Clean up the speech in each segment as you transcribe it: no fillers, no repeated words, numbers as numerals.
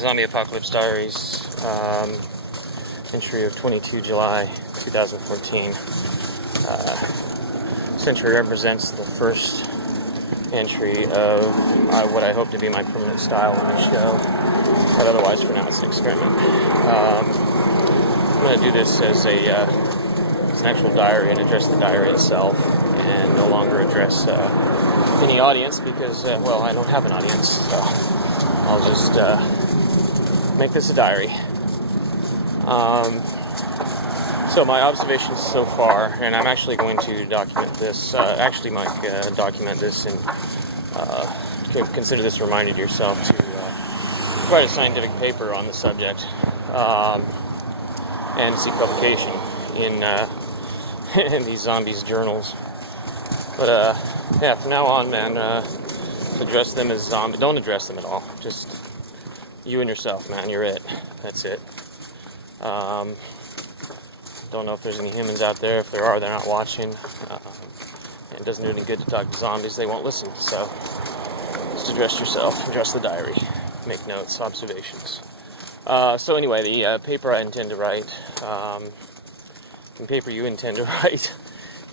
Zombie Apocalypse Diaries, entry of 22 July 2014. This entry represents the first entry of what I hope to be my permanent style on this show, but otherwise for now it's an experiment. I'm going to do this as an actual diary and address the diary itself, and no longer address any audience because, well, I don't have an audience, so I'll just make this a diary. So my observations so far, and I'm actually going to document this, document this and consider this a reminder to yourself to write a scientific paper on the subject and seek publication in these zombies journals. But yeah, from now on, man, address them as zombies. Don't address them at all. Just you and yourself, man. You're it. That's it. Don't know if there's any humans out there. If there are, they're not watching. It doesn't do any good to talk to zombies. They won't listen. So just address yourself. Address the diary. Make notes, observations. So anyway, the paper I intend to write, the paper you intend to write,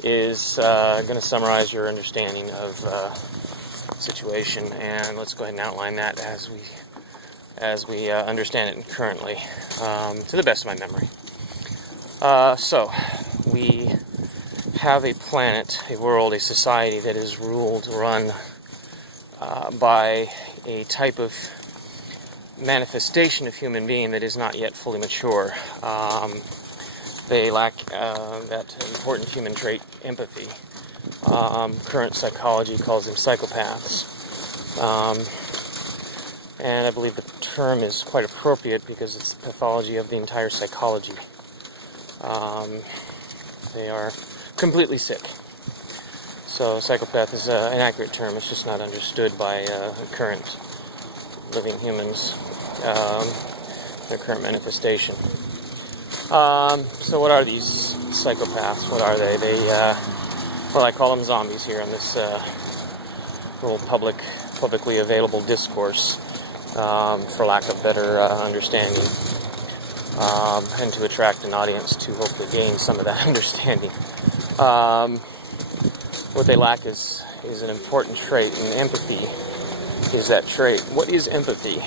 is going to summarize your understanding of the situation, and let's go ahead and outline that as we understand it currently, to the best of my memory. So we have a planet, a world, a society that is run by a type of manifestation of human being that is not yet fully mature. They lack that important human trait, empathy. Current psychology calls them psychopaths. And I believe the term is quite appropriate because it's the pathology of the entire psychology. They are completely sick. So psychopath is an accurate term. It's just not understood by current living humans, their current manifestation. So what are these psychopaths? What are they? Well, I call them zombies here on this little publicly available discourse, for lack of better understanding, and to attract an audience to hopefully gain some of that understanding. What they lack is an important trait, and empathy is that trait. What is empathy?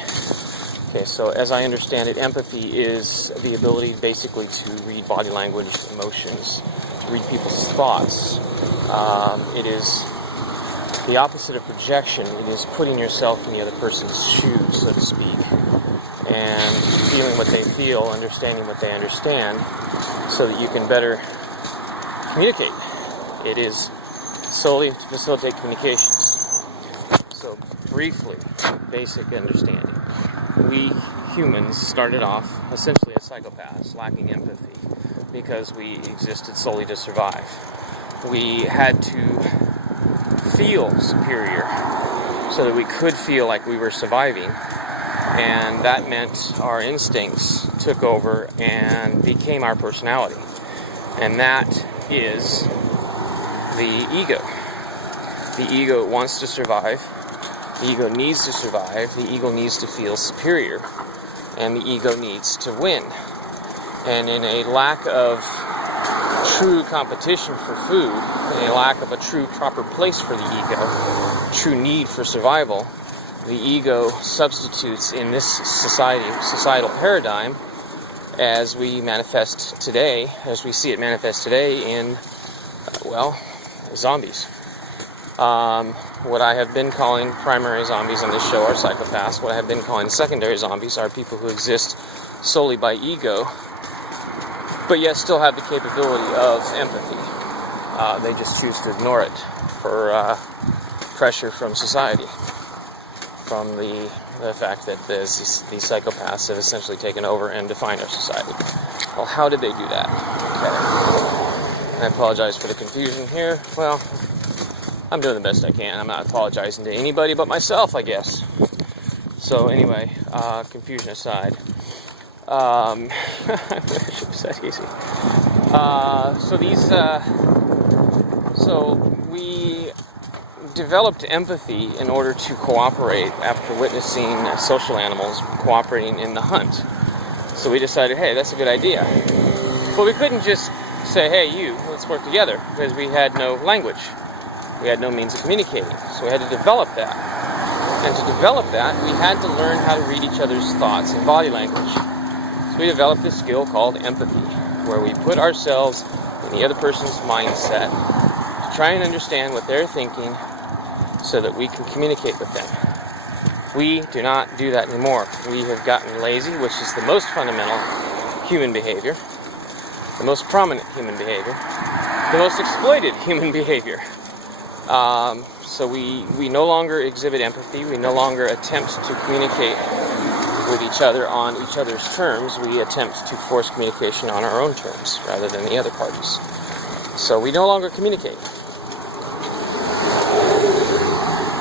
Okay, so as I understand it, empathy is the ability basically to read body language, emotions, to read people's thoughts. It is the opposite of projection. It is putting yourself in the other person's shoes, so to speak, and feeling what they feel, understanding what they understand, so that you can better communicate. It is solely to facilitate communications. So briefly, basic understanding. We humans started off essentially as psychopaths, lacking empathy, because we existed solely to survive. We had to feel superior so that we could feel like we were surviving, and that meant our instincts took over and became our personality, and that is the ego. The ego wants to survive. The ego needs to survive, the ego needs to feel superior, and the ego needs to win. And in a lack of true competition for food, in a lack of a true proper place for the ego, true need for survival, the ego substitutes in this societal paradigm as we manifest today, as we see it manifest today in, zombies. What I have been calling primary zombies on this show are psychopaths. What I have been calling secondary zombies are people who exist solely by ego, but yet still have the capability of empathy. They just choose to ignore it for pressure from society, from the fact that these psychopaths have essentially taken over and defined our society. Well, how did they do that? Okay. I apologize for the confusion here. Well, I'm doing the best I can. I'm not apologizing to anybody but myself, I guess. So anyway, confusion aside. I should have said easy. So developed empathy in order to cooperate after witnessing social animals cooperating in the hunt. So we decided, hey, that's a good idea. But we couldn't just say, hey, you, let's work together, because we had no language. We had no means of communicating. So we had to develop that. And to develop that, we had to learn how to read each other's thoughts and body language. So we developed this skill called empathy, where we put ourselves in the other person's mindset to try and understand what they're thinking so that we can communicate with them. We do not do that anymore. We have gotten lazy, which is the most fundamental human behavior, the most prominent human behavior, the most exploited human behavior. So we no longer exhibit empathy. We no longer attempt to communicate with each other on each other's terms. We attempt to force communication on our own terms rather than the other parties. So we no longer communicate.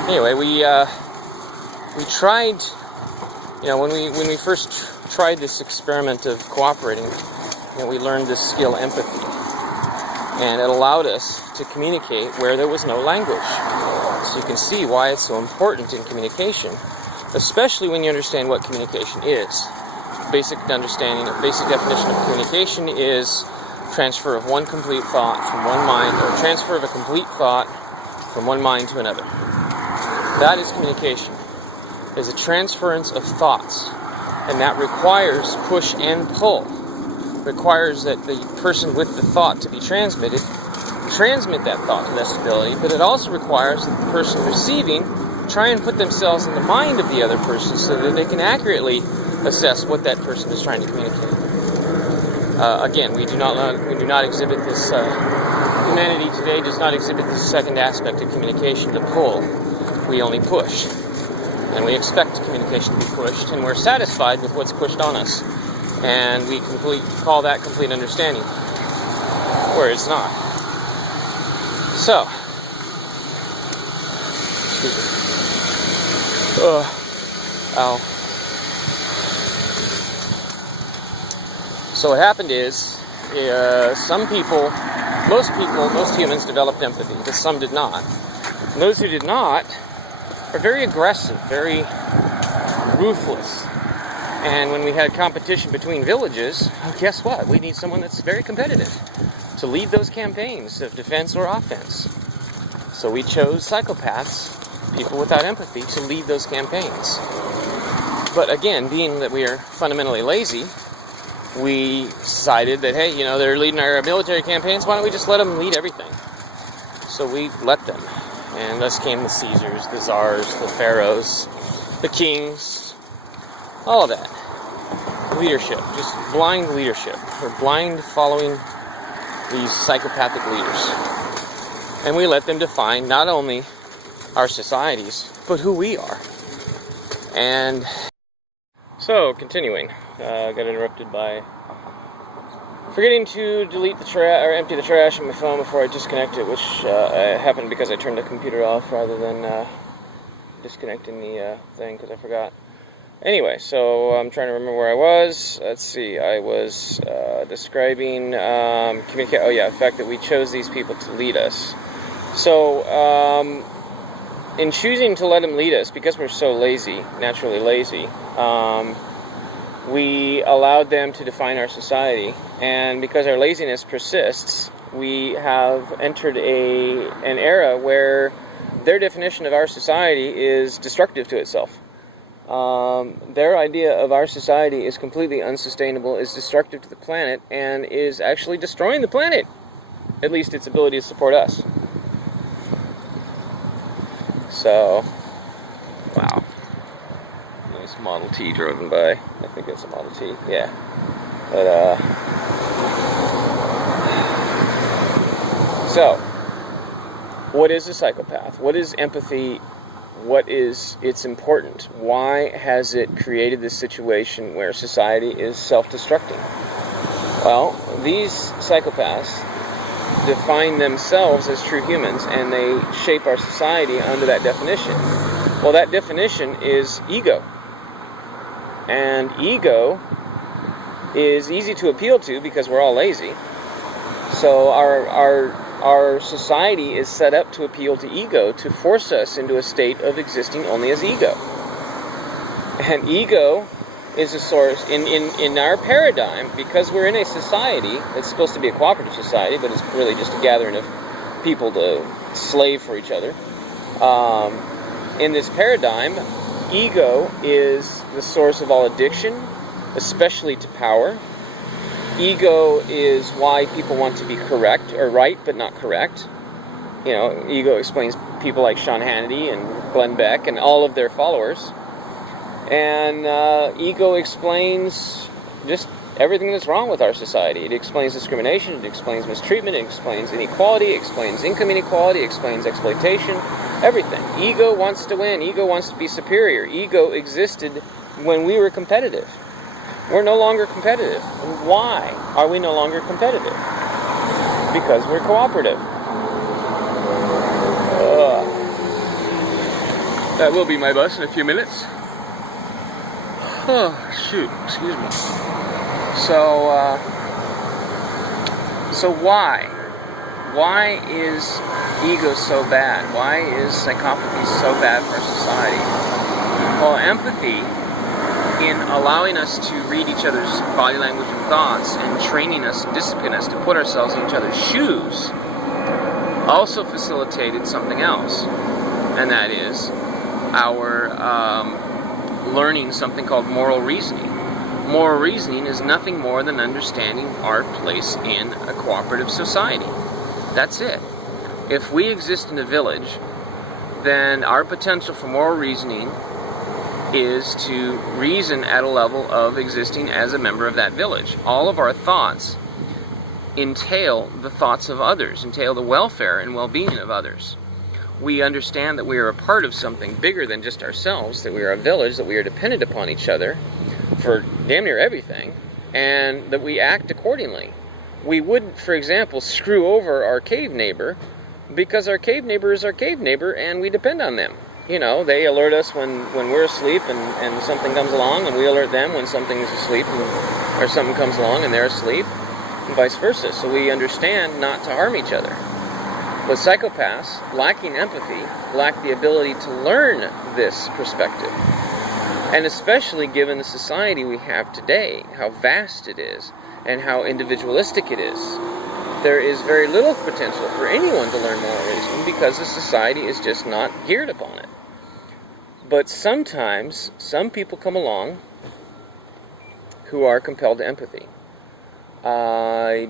Anyway, we tried, when we first tried this experiment of cooperating, we learned this skill, empathy. And it allowed us to communicate where there was no language. So you can see why it's so important in communication, especially when you understand what communication is. Basic definition of communication is transfer of one complete thought from one mind, or transfer of a complete thought from one mind to another. That is communication. It's a transference of thoughts, and that requires push and pull. Requires that the person with the thought to be transmitted transmit that thought to that stability, but it also requires that the person receiving try and put themselves in the mind of the other person so that they can accurately assess what that person is trying to communicate. Again, we do not exhibit this. Humanity today does not exhibit this second aspect of communication, the pull. We only push, and we expect communication to be pushed, and we're satisfied with what's pushed on us. And we call that complete understanding, where it's not. So, excuse me. Ow. So what happened is, most humans developed empathy, but some did not. And those who did not are very aggressive, very ruthless. And when we had competition between villages, well, guess what? We need someone that's very competitive to lead those campaigns of defense or offense. So we chose psychopaths, people without empathy, to lead those campaigns. But again, being that we are fundamentally lazy, we decided that, hey, they're leading our military campaigns, why don't we just let them lead everything? So we let them. And thus came the Caesars, the Tsars, the Pharaohs, the kings, all of that. Leadership, just blind leadership, or blind following these psychopathic leaders. And we let them define not only our societies, but who we are. And so, continuing, got interrupted by forgetting to delete the trash, or empty the trash on my phone before I disconnect it, which happened because I turned the computer off rather than disconnecting the thing, because I forgot. Anyway, so I'm trying to remember where I was. Let's see, I was describing the fact that we chose these people to lead us. So, in choosing to let them lead us, because we're so lazy, naturally lazy, we allowed them to define our society. And because our laziness persists, we have entered an era where their definition of our society is destructive to itself. Their idea of our society is completely unsustainable, is destructive to the planet, and is actually destroying the planet. At least its ability to support us. So, wow. Nice Model T driving by. I think it's a Model T, yeah. But, so, what is a psychopath? What is empathy? What is its importance? Why has it created this situation where society is self-destructing? Well, these psychopaths define themselves as true humans, and they shape our society under that definition. Well, that definition is ego. And ego is easy to appeal to because we're all lazy. So our our society is set up to appeal to ego, to force us into a state of existing only as ego. And ego is a source, in our paradigm, because we're in a society that's supposed to be a cooperative society, but it's really just a gathering of people to slave for each other. In this paradigm, ego is the source of all addiction, especially to power. Ego is why people want to be correct, or right, but not correct. You know, ego explains people like Sean Hannity and Glenn Beck and all of their followers. And ego explains just everything that's wrong with our society. It explains discrimination, it explains mistreatment, it explains inequality, it explains income inequality, it explains exploitation, everything. Ego wants to win, ego wants to be superior. Ego existed when we were competitive. We're no longer competitive. And why are we no longer competitive? Because we're cooperative. That will be my bus in a few minutes. Oh, shoot, excuse me. So why? Why is ego so bad? Why is psychopathy so bad for society? Well, empathy, in allowing us to read each other's body language and thoughts, and training us and disciplining us to put ourselves in each other's shoes, also facilitated something else, and that is our learning something called moral reasoning. Moral reasoning is nothing more than understanding our place in a cooperative society. That's it. If we exist in a village, then our potential for moral reasoning is to reason at a level of existing as a member of that village. All of our thoughts entail the thoughts of others, entail the welfare and well-being of others. We understand that we are a part of something bigger than just ourselves, that we are a village, that we are dependent upon each other for damn near everything, and that we act accordingly. We wouldn't, for example, screw over our cave neighbor because our cave neighbor is our cave neighbor and we depend on them. You know, they alert us when we're asleep and something comes along, and we alert them when something's asleep or something comes along and they're asleep, and vice versa. So we understand not to harm each other. But psychopaths, lacking empathy, lack the ability to learn this perspective. And especially given the society we have today, how vast it is, and how individualistic it is, there is very little potential for anyone to learn moral reasoning because the society is just not geared upon it. But sometimes, some people come along who are compelled to empathy. I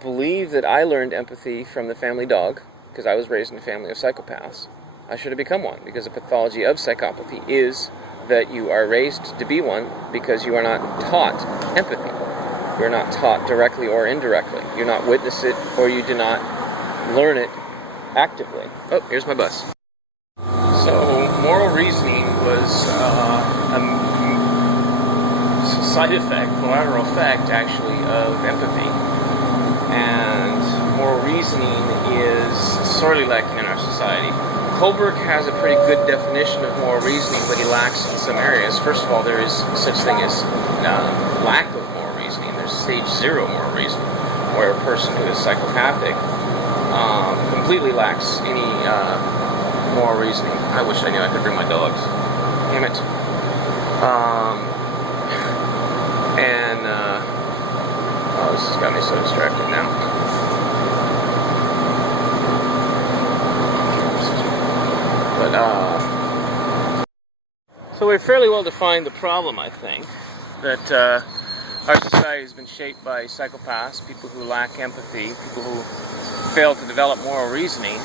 believe that I learned empathy from the family dog, because I was raised in a family of psychopaths. I should have become one, because the pathology of psychopathy is that you are raised to be one because you are not taught empathy. You're not taught directly or indirectly. You do not witness it, or you do not learn it actively. Oh, here's my bus. So, moral reasoning was a side effect, collateral effect, actually, of empathy. And moral reasoning is sorely lacking in our society. Kohlberg has a pretty good definition of moral reasoning, but he lacks in some areas. First of all, there is such thing as lack of moral reasoning. There's stage 0 moral reasoning, where a person who is psychopathic completely lacks any moral reasoning. I wish I knew I could bring my dogs. Damn it. Oh, this has got me so distracted now. But, so we've fairly well defined the problem, I think, that our society has been shaped by psychopaths, people who lack empathy, people who fail to develop moral reasoning.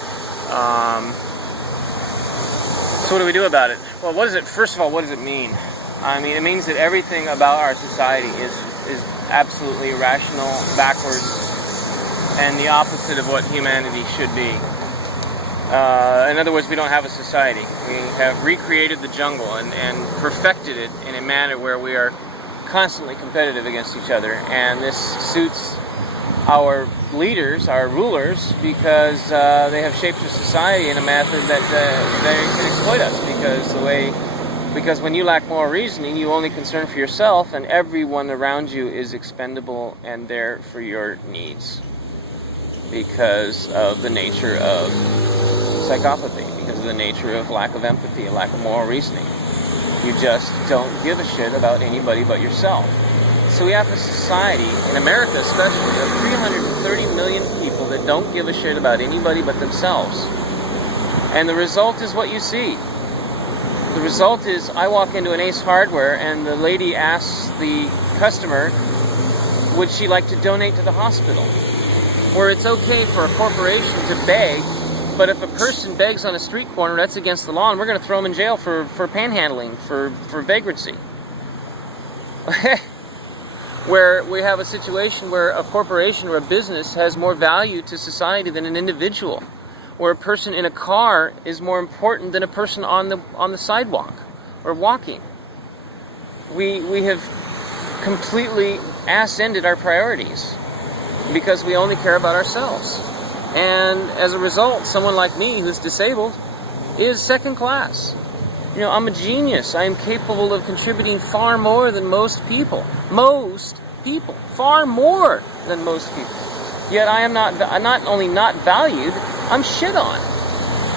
So what do we do about it? Well, first of all, what does it mean? I mean, it means that everything about our society is absolutely irrational, backwards, and the opposite of what humanity should be. In other words, we don't have a society. We have recreated the jungle and perfected it in a manner where we are constantly competitive against each other. And this suits our leaders, our rulers, because they have shaped our society in a method that they can exploit us. Because when you lack moral reasoning, you only concern for yourself, and everyone around you is expendable and there for your needs. because of the nature of psychopathy, because of the nature of lack of empathy and lack of moral reasoning. You just don't give a shit about anybody but yourself. So we have a society, in America especially, of 330 million people that don't give a shit about anybody but themselves. And the result is what you see. The result is I walk into an Ace Hardware and the lady asks the customer, would she like to donate to the hospital? Where it's okay for a corporation to beg, but if a person begs on a street corner, that's against the law, and we're going to throw them in jail for panhandling, for vagrancy. Where we have a situation where a corporation or a business has more value to society than an individual. Where a person in a car is more important than a person on the sidewalk or walking. We have completely ass-ended our priorities because we only care about ourselves. And as a result, someone like me who's disabled is second class. You know, I'm a genius. I am capable of contributing far more than most people. Most people. Far more than most people. Yet I'm not only not valued, I'm shit on.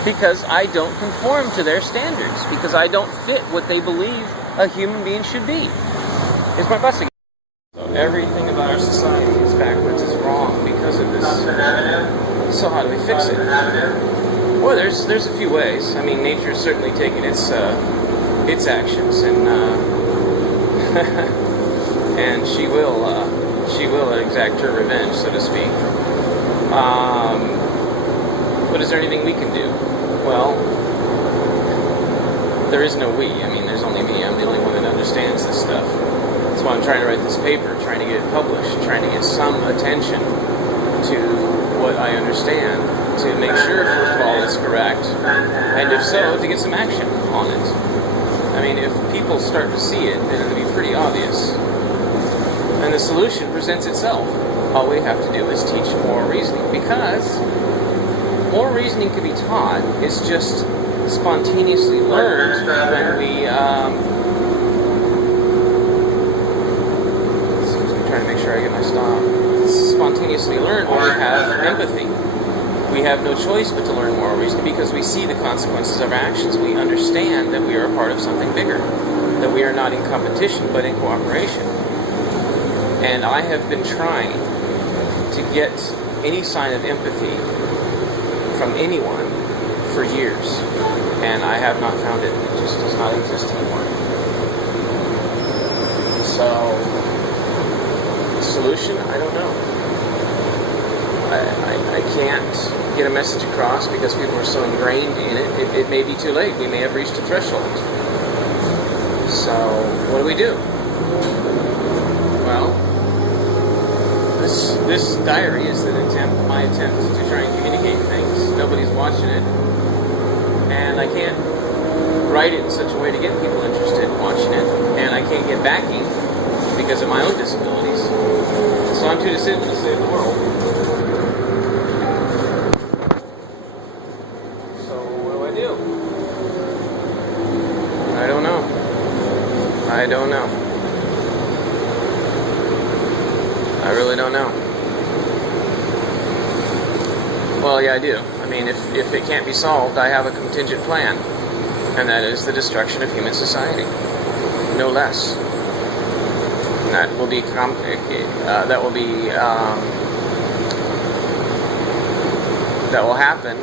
Because I don't conform to their standards. Because I don't fit what they believe a human being should be. Here's my bus again. So everything about our society is backwards, is wrong because of this. So how do we fix it? Well, there's a few ways. I mean, nature's certainly taken its actions, and and she will exact her revenge, so to speak. But is there anything we can do? Well, there is no we. I mean, there's only me. I'm the only one that understands this stuff. That's why I'm trying to write this paper, trying to get it published, trying to get some attention to what I understand, to make sure, first of all, it's correct, and if so, to get some action on it. I mean, if people start to see it, then it'll be pretty obvious. And the solution presents itself. All we have to do is teach moral reasoning, because moral reasoning can be taught. It's just spontaneously learned when we... I'm trying to make sure I get my stop. It's spontaneously learned when we have empathy. We have no choice but to learn moral reasoning because we see the consequences of our actions. We understand that we are a part of something bigger, that we are not in competition but in cooperation. And I have been trying to get any sign of empathy from anyone for years, and I have not found it. It just does not exist anymore. So, the solution, I don't know. I can't get a message across because people are so ingrained in it. It may be too late. We may have reached a threshold. So, what do? Well, this diary is my attempt to try and communicate things. Nobody's watching it. And I can't write it in such a way to get people interested in watching it. And I can't get backing because of my own disabilities. So I'm too disabled to save the world. So what do? I don't know. I really don't know. Well, yeah, I do. I mean, if it can't be solved, I have a contingent plan. And that is the destruction of human society. No less. And that will be happen.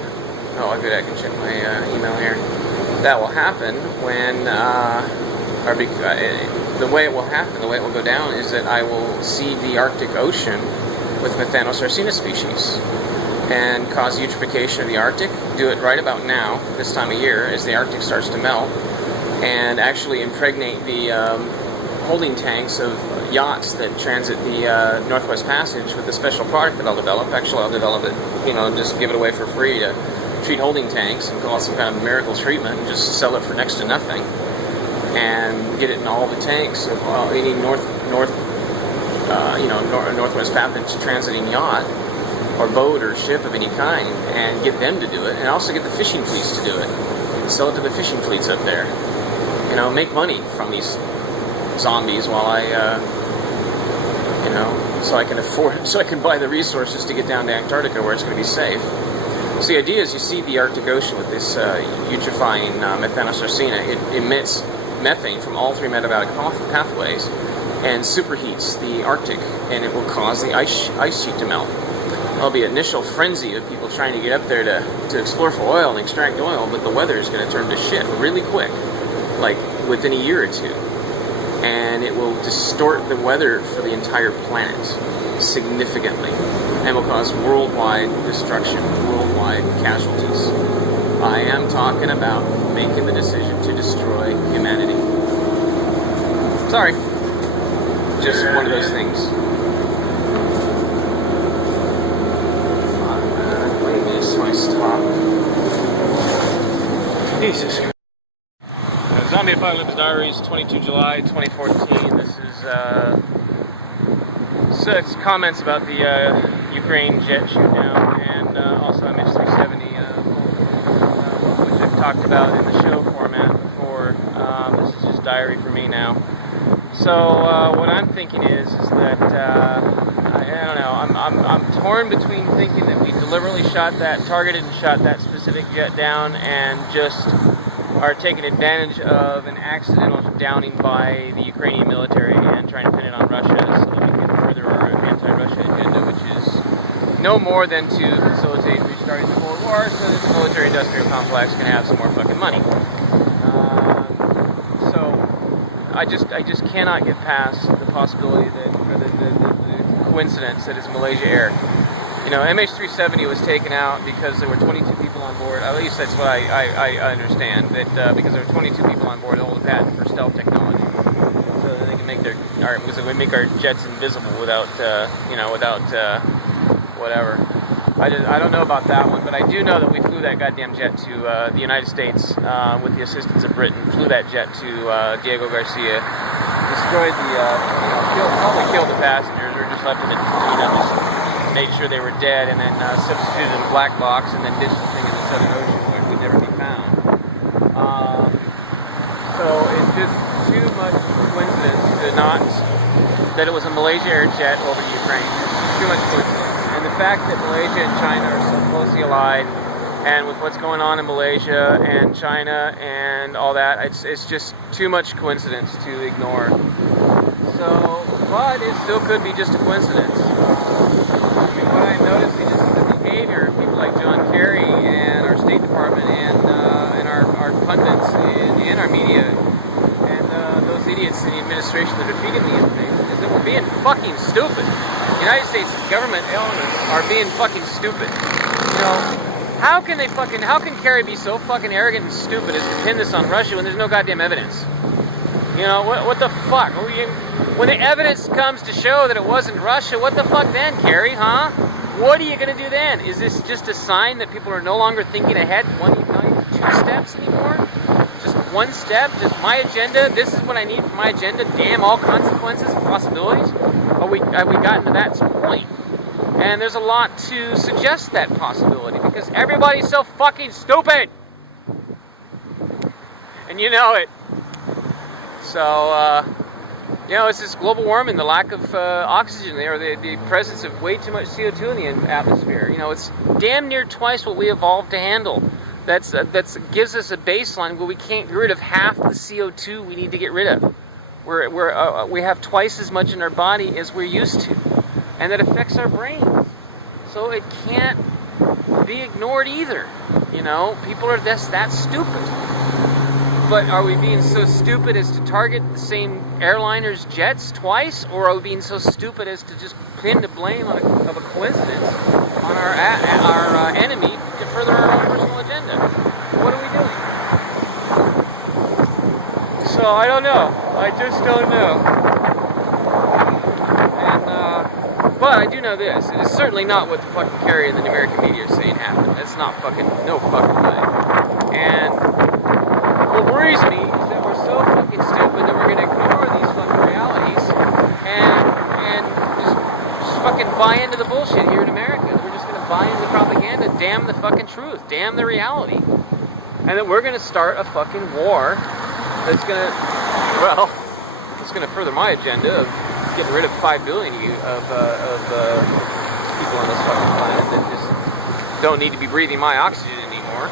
Oh, I can check my email here. That will happen when, the way it will go down is that I will seed the Arctic Ocean with Methanosarcina species and cause eutrophication of the Arctic. Do it right about now, this time of year, as the Arctic starts to melt, and actually impregnate the holding tanks of yachts that transit the Northwest Passage with a special product that I'll develop. Actually, I'll develop it, just give it away for free to treat holding tanks and call it some kind of miracle treatment and just sell it for next to nothing. And get it in all the tanks of any Northwest Passage transiting yacht or boat or ship of any kind, and get them to do it, and also get the fishing fleets to do it. Sell it to the fishing fleets up there. Make money from these zombies while I, so I can buy the resources to get down to Antarctica where it's going to be safe. So the idea is you see the Arctic Ocean with this eutrophying methanosarcina. It emits methane from all three metabolic pathways and superheats the Arctic, and it will cause the ice sheet to melt. There'll be an initial frenzy of people trying to get up there to explore for oil and extract oil, but the weather is going to turn to shit really quick, like within a year or two. And it will distort the weather for the entire planet significantly, and will cause worldwide destruction, worldwide casualties. I am talking about making the decision to destroy humanity. Sorry. Just one of those things. My stop. Jesus. Zombie Apocalypse Diaries, 22 July 2014. This is it's comments about the Ukraine jet shoot down, and also MH370, which I've talked about in the show format before. This is just diary for me now. So what I'm thinking is that I don't know. I'm torn between thinking that we deliberately targeted and shot that specific jet down, and just are taking advantage of an accidental downing by the Ukrainian military and trying to pin it on Russia so that we can further our anti-Russia agenda, which is no more than to facilitate restarting the Cold War so that the military-industrial complex can have some more fucking money. I just cannot get past the possibility that, or the coincidence that it's Malaysia Air. You know, MH370 was taken out because there were 22 people on board. At least that's what I understand. That because there were 22 people on board that hold a patent for stealth technology, so that they can make our jets invisible without whatever. I don't know about that one, but I do know that we flew that goddamn jet to the United States with the assistance of Britain. Flew that jet to Diego Garcia, destroyed probably killed the passengers, or just left them, just made sure they were dead, and then substituted a black box, and then ditched the thing in the Southern Ocean where it would never be found. So it's just too much coincidence that it was a Malaysia Air jet over to Ukraine. Too much coincidence. And the fact that Malaysia and China are so closely allied, and with what's going on in Malaysia and China and all that, it's just too much coincidence to ignore. So, but it still could be just a coincidence. I mean, what I'm noticing is the behavior of people like John Kerry and our State Department and our pundits and our media and those idiots in the administration that are feeding the information is that we're being fucking stupid. The United States government elements are being fucking stupid. You know, how can Kerry be so fucking arrogant and stupid as to pin this on Russia when there's no goddamn evidence? You know, what the fuck? When the evidence comes to show that it wasn't Russia, what the fuck then, Kerry, huh? What are you gonna do then? Is this just a sign that people are no longer thinking ahead, not even 2 steps anymore? Just 1 step, just my agenda, this is what I need for my agenda, damn all consequences and possibilities? Have we gotten to that point? And there's a lot to suggest that possibility, because everybody's so fucking stupid! And you know it. So, it's this global warming, the lack of oxygen there, the presence of way too much CO2 in the atmosphere. You know, it's damn near twice what we evolved to handle. That's gives us a baseline where we can't get rid of half the CO2 we need to get rid of. We have twice as much in our body as we're used to, and that affects our brains. So it can't be ignored either. You know, people are that stupid. But are we being so stupid as to target the same airliner's jets twice, or are we being so stupid as to just pin the blame of a coincidence on our enemy to further our own personal agenda? What are we doing? So I don't know. I just don't know. And but I do know this: it is certainly not what the fucking Kerry and the American media are saying happened. That's not no fucking way. And what worries me is that we're so fucking stupid that we're going to ignore these fucking realities and just fucking buy into the bullshit here in America. We're just going to buy into the propaganda, damn the fucking truth, damn the reality. And that we're going to start a fucking war that's going to, it's going to further my agenda of getting rid of 5 billion of people on this fucking planet that just don't need to be breathing my oxygen anymore.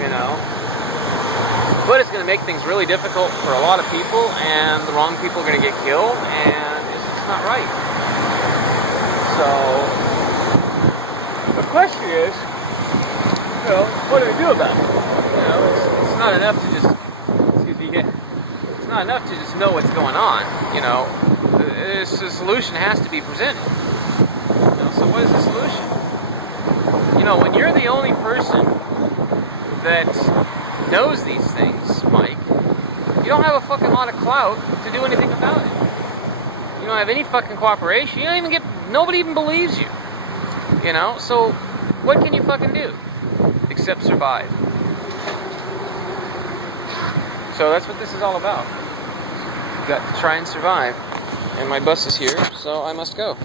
You know? But it's going to make things really difficult for a lot of people, and the wrong people are going to get killed, and it's just not right. So, the question is, you know, what do we do about it? You know, it's not enough to just, it's not enough to just know what's going on. You know, the solution has to be presented. You know, so what is the solution? You know, when you're the only person that knows these things, Mike, you don't have a fucking lot of clout to do anything about it. You don't have any fucking cooperation. You don't even nobody even believes you. You know, so what can you fucking do? Except survive. So that's what this is all about. Got to try and survive. And my bus is here, so I must go.